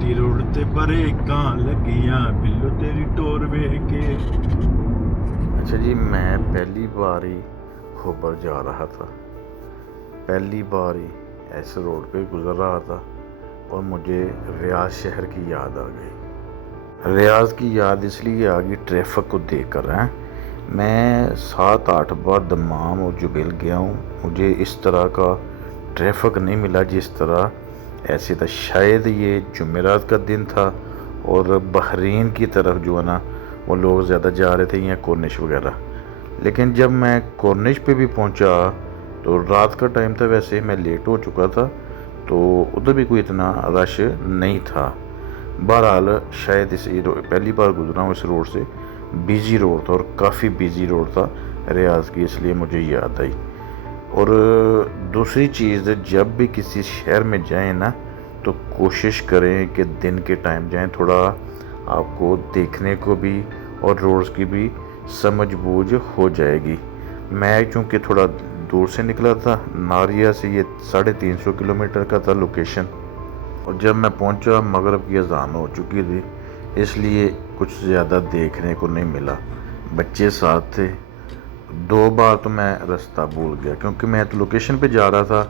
T road ते बरेकां लगियां बिल्लो तेरी टोर वेख के। अच्छा जी, मैं पहली बार ही खोबर जा रहा था। पहली बार ही ऐसे रोड पे गुजर रहा था और मुझे रियाज शहर की याद आ गई। रियाज की याद इसलिए आ गई ट्रैफिक को देखकर। हैं, मैं 7-8 बार दमाम और जुबैल गया हूँ, मुझे इस तरह का ट्रैफिक नहीं मिला जिस तरह ऐसे था। शायद ये जुमेरात का दिन था और बहरीन की तरफ जो है ना वो लोग ज़्यादा जा रहे थे या कॉर्निश वगैरह। लेकिन जब मैं कॉर्निश पे भी पहुंचा तो रात का टाइम था, वैसे मैं लेट हो चुका था, तो उधर भी कोई इतना रश नहीं था। बहरहाल शायद पहली बार गुजरा हूँ इस रोड से। बिज़ी रोड था और काफ़ी बिज़ी रोड था रियाज की, इसलिए मुझे याद आई। और दूसरी चीज़, जब भी किसी शहर में जाएं ना तो कोशिश करें कि दिन के टाइम जाएं, थोड़ा आपको देखने को भी और रोड्स की भी समझ बूझ हो जाएगी। मैं चूँकि थोड़ा दूर से निकला था, नारिया से ये 350 किलोमीटर का था लोकेशन, और जब मैं पहुंचा मगरिब की अजान हो चुकी थी, इसलिए कुछ ज़्यादा देखने को नहीं मिला। बच्चे साथ थे, 2 बार तो मैं रास्ता भूल गया क्योंकि मैं तो लोकेशन पे जा रहा था।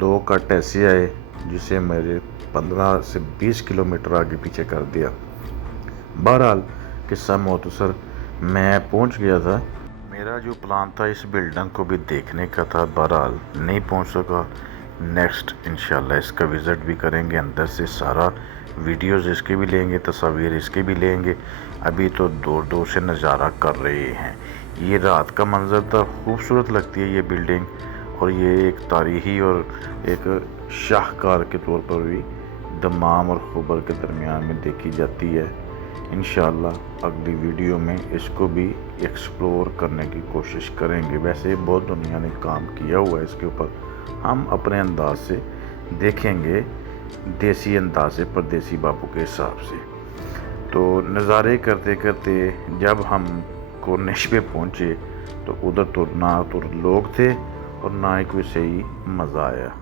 2 कट ऐसे आए जिसे मेरे 15 से 20 किलोमीटर आगे पीछे कर दिया। बहरहाल किस्सा मुख्तसर, मैं पहुंच गया था। मेरा जो प्लान था इस बिल्डिंग को भी देखने का था, बहरहाल नहीं पहुंच सका। नेक्स्ट इंशाल्लाह इसका विज़िट भी करेंगे, अंदर से सारा वीडियोज़ इसके भी लेंगे, तस्वीर इसके भी लेंगे। अभी तो दूर दूर से नज़ारा कर रहे हैं। ये रात का मंजर था, खूबसूरत लगती है ये बिल्डिंग, और ये एक तारीखी और एक शाहकार के तौर पर भी दमाम और खोबर के दरमियान में देखी जाती है। इंशाल्लाह अगली वीडियो में इसको भी एक्सप्लोर करने की कोशिश करेंगे। वैसे बहुत दुनिया ने काम किया हुआ है इसके ऊपर, हम अपने अंदाज से देखेंगे, देसी अंदाज से, परदेसी बाबू के हिसाब से। तो नज़ारे करते करते जब हम कॉर्निश पे पहुँचे तो उधर तो ना तो लोग थे और ना ही कोई सही मज़ा आया।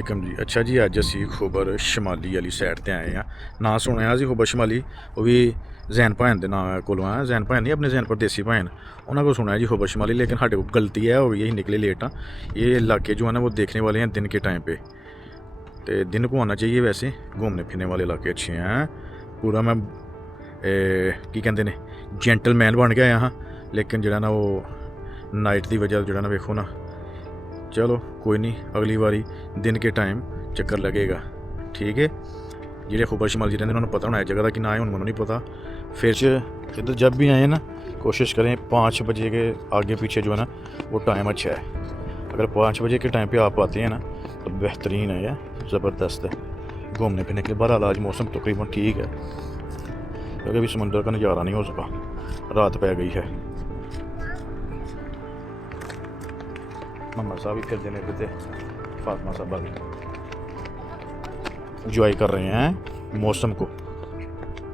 एकम जी, अच्छा जी, अज असी खोबर शमाली वाली साइड ते आए हैं। ना सुनिया जी खोबर शमाली, वो भी जैन भैन के नाम को आया। जैन भैन नहीं, अपने जैन परदेसी भैन, उन्होंने को सुना जी खोबर शमाली, लेकिन साढ़े को गलती है हो गई, यही निकले लेट। हाँ, ये इलाके जो है ना वो देखने वाले हैं दिन के टाइम पे, तो दिन को आना चाहिए। वैसे घूमने फिरने वाले इलाके अच्छे हैं। पूरा मैं की कहते हैं जेंटलमैन बन गया यहाँ, लेकिन जो ना वो नाइट की वजह जो ना वेखो ना। चलो कोई नहीं, अगली बारी दिन के टाइम चक्कर लगेगा, ठीक है। ਜਿਹੜੇ खोबर शमाल जी रहते उन्होंने पता होना है जगह का कि ना है, उन्होंने नहीं पता। फिर इधर जब भी आए ना कोशिश करें 5 बजे के आगे पीछे जो है ना वो टाइम अच्छा है। अगर 5 बजे के टाइम पे आप आते हैं ना तो बेहतरीन है, या ज़बरदस्त है घूमने फिरने के। बहरहाल आज मौसम तकरीबन ठीक है क्योंकि अभी समंदर का नज़ारा नहीं हो सका, रात पै गई है। मम्मा साहब भी फिर देने पे फातिमा साहबा भी इंजॉय कर रहे हैं मौसम को।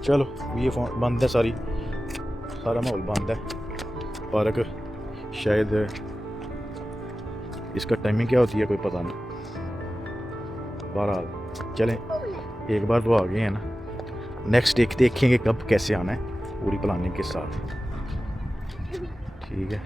चलो ये फोन बंद है, सारा माहौल बंद है। पार्क शायद इसका टाइमिंग क्या होती है कोई पता नहीं। बहरहाल चलें, एक बार तो आ गए हैं ना, नेक्स्ट देखेंगे कब कैसे आना है पूरी प्लानिंग के साथ, ठीक है।